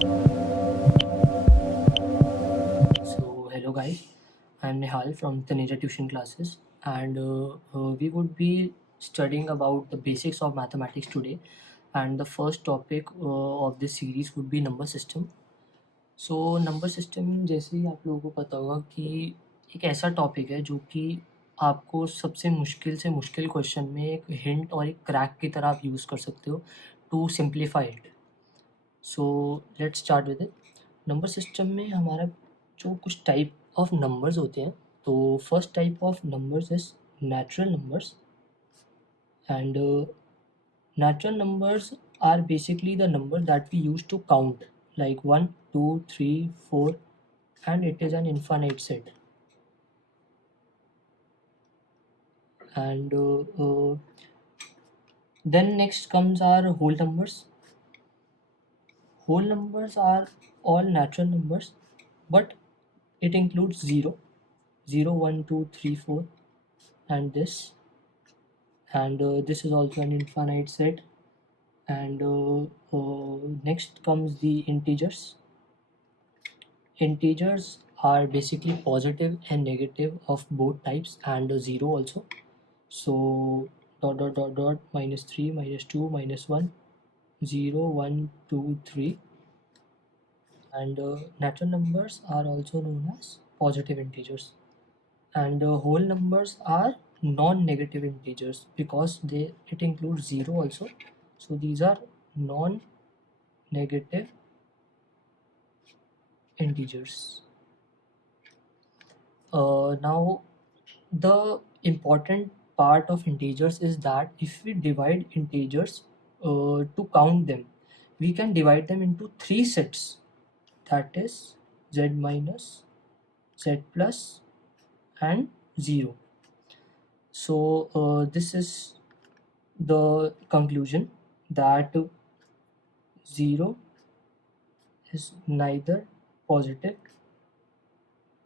So, hello guys, I'm Nihal from Taneja Tuition Classes, and we would be studying about the basics of mathematics today. And the first topic of this series would be number system. So number system जैसे ही आप लोगों को पता होगा कि एक ऐसा topic है जो कि आपको सबसे मुश्किल से मुश्किल क्वेश्चन में एक हिंट और एक क्रैक की तरह आप यूज़ कर सकते हो to simplify it. So let's start with it. Number system में हमारा जो कुछ टाइप ऑफ नंबर्स होते हैं, तो first type of numbers is natural numbers. And natural numbers are basically the number that we use to count, like 1, 2, 3, 4, and it is an infinite set. And then next comes our whole numbers. Whole numbers are all natural numbers, but it includes 0, 0, 1, 2, 3, 4, and this. And this is also an infinite set. And next comes the integers. Integers are basically positive and negative of both types, and 0 also. So dot dot dot dot minus 3 minus 2 minus 1, 0, 1, 2, 3. And natural numbers are also known as positive integers, and whole numbers are non-negative integers because it includes 0 also. So these are non-negative integers. Now the important part of integers is that if we divide integers to count them, we can divide them into three sets, that is z minus, z plus, and 0. So this is the conclusion that 0 is neither positive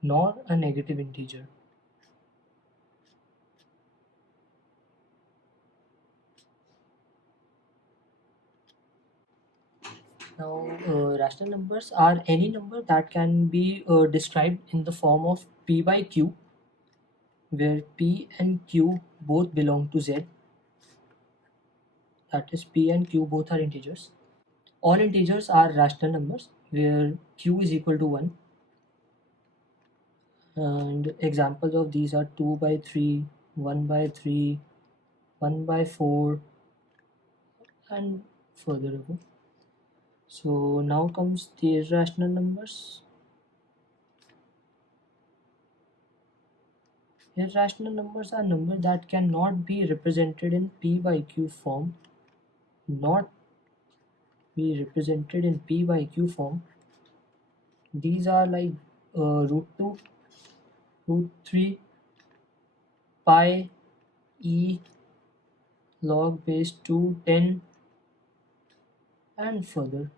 nor a negative integer. Now, rational numbers are any number that can be described in the form of p by q, where p and q both belong to z. That is, p and q both are integers. All integers are rational numbers, where q is equal to 1. And examples of these are 2 by 3, 1 by 3, 1 by 4, and further above. So now comes the irrational numbers. Irrational numbers are numbers that cannot be represented in p by q form, not be represented in p by q form. These are like root 2, root 3, pi, e, log base 2, 10, and further.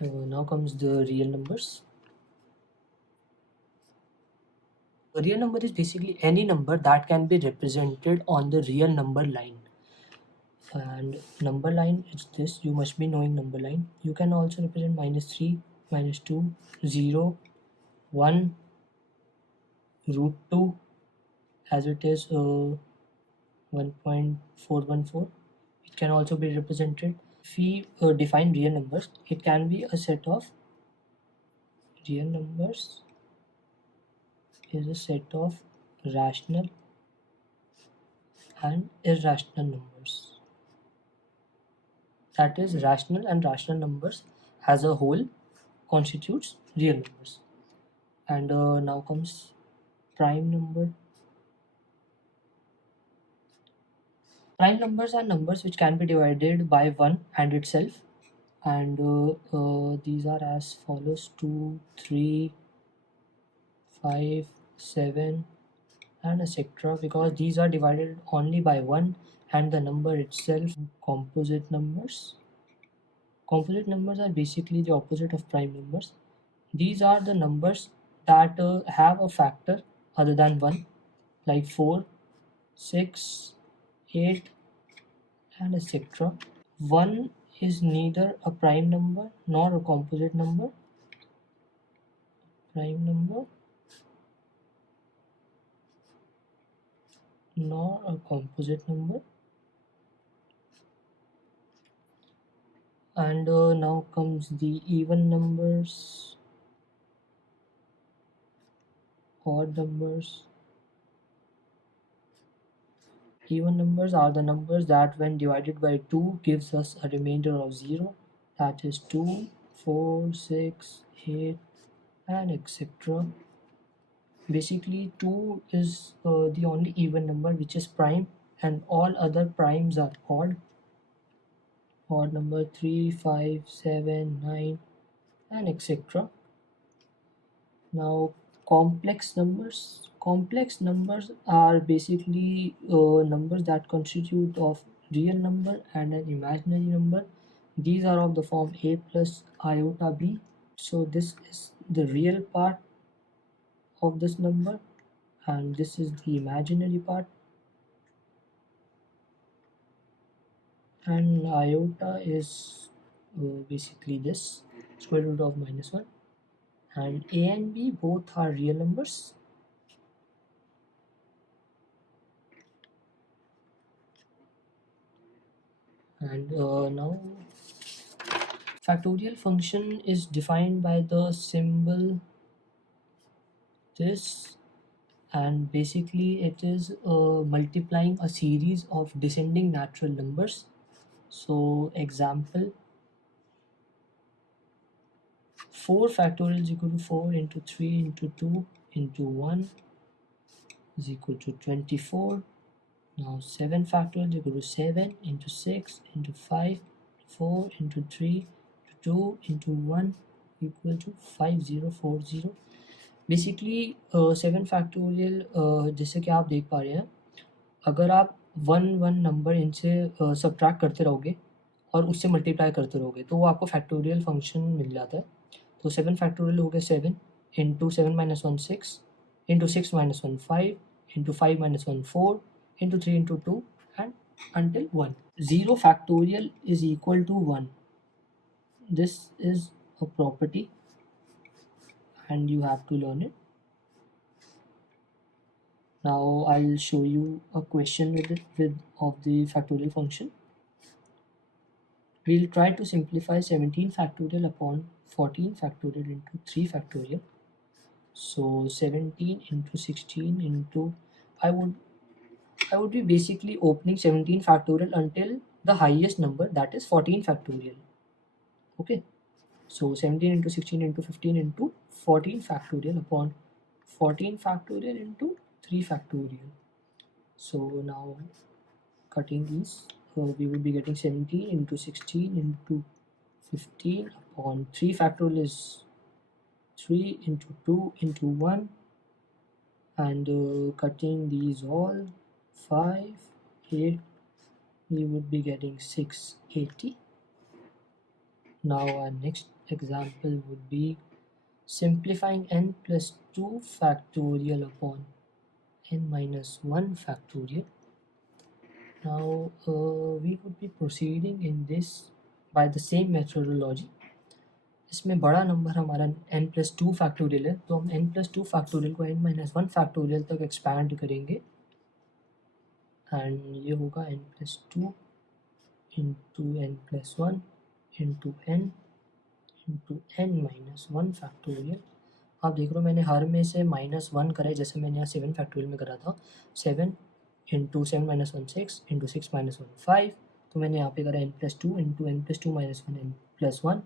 Now comes the real numbers. A real number is basically any number that can be represented on the real number line. And number line is this, you must be knowing number line. You can also represent minus 3, minus 2, 0, 1, root 2, as it is 1.414. It can also be represented. If we define real numbers, it can be a set of real numbers is a set of rational and irrational numbers. That is, rational and rational numbers as a whole constitutes real numbers. And now comes prime number. Prime numbers are numbers which can be divided by 1 and itself, and these are as follows: 2, 3, 5, 7, and etc., because these are divided only by 1 and the number itself. Composite numbers. Composite numbers are basically the opposite of prime numbers. These are the numbers that have a factor other than 1, like 4, 6, 8, and etc. 1 is neither a prime number nor a composite number. Prime number nor a composite number. And now comes the even numbers, odd numbers. Even numbers are the numbers that when divided by 2 gives us a remainder of 0, that is 2, 4, 6, 8 and etc. Basically 2 is the only even number which is prime, and all other primes are odd. Odd number 3, 5, 7, 9 and etc. Now complex numbers are basically numbers that constitute of real number and an imaginary number. These are of the form a plus iota b. So this is the real part of this number and this is the imaginary part, and iota is basically this square root of -1, and a and b both are real numbers. And now factorial function is defined by the symbol this, and basically it is multiplying a series of descending natural numbers. So example, 4 factorial is equal to 4 into 3 into 2 into 1 is equal to 24. Now 7 factorial is equal to 7 into 6 into 5 4 into 3 into 2 into 1 equal to 5040. Basically 7 factorial जैसे कि आप देख पा रहे हैं, अगर आप one number इनसे सब्ट्रैक्ट करते रहोगे और उससे मल्टीप्लाई करते रहोगे तो वो आपको फैक्टोरियल फंक्शन मिल जाता है. तो 7 फैक्टोरियल हो गया 7 into 7 minus 1 6 into 6 minus 1 5 into 5 minus 1 4 into 3 into 2 and until 1. 0 factorial is equal to 1. This is a property and you have to learn it. Now I'll show you a question of the factorial function. We'll try to simplify 17 factorial upon 14 factorial into 3 factorial. So 17 into 16 into I would be basically opening 17 factorial until the highest number, that is 14 factorial. Okay, so 17 into 16 into 15 into 14 factorial upon 14 factorial into 3 factorial. So now cutting these, we will be getting 17 into 16 into 15 upon 3 factorial is 3 into 2 into 1, and cutting these all 5 8, we would be getting 680. Now our next example would be simplifying n plus 2 factorial upon n minus 1 factorial. Now we would be proceeding in this by the same methodology. इसमें बड़ा number हमारा n plus 2 factorial है, तो हम n plus 2 factorial को n minus 1 factorial तक expand करेंगे, and ये होगा n plus 2 into n plus 1 into n minus 1 factorial. आप देख रहे हो मैंने हर में से -1 करा है, जैसे मैंने यहाँ 7 फैक्टोरियल में करा था. 7 इंटू 7 माइनस 1 6 इंटू 6 माइनस 1 5, तो मैंने यहाँ पे करा n plus 2 into n plus 2 minus 1 n plus 1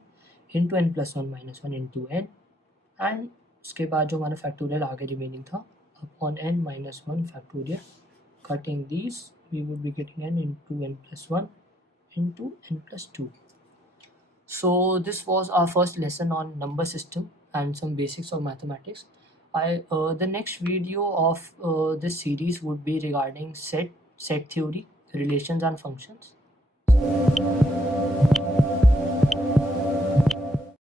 into n plus 1 minus 1 into n, and उसके बाद जो हमारा फैक्टोरियल आगे रिमेनिंग था upon n minus 1 factorial. Cutting these we would be getting n into n plus 1 into n plus 2. So this was our first lesson on number system and some basics of mathematics. The next video of this series would be regarding set theory, relations and functions.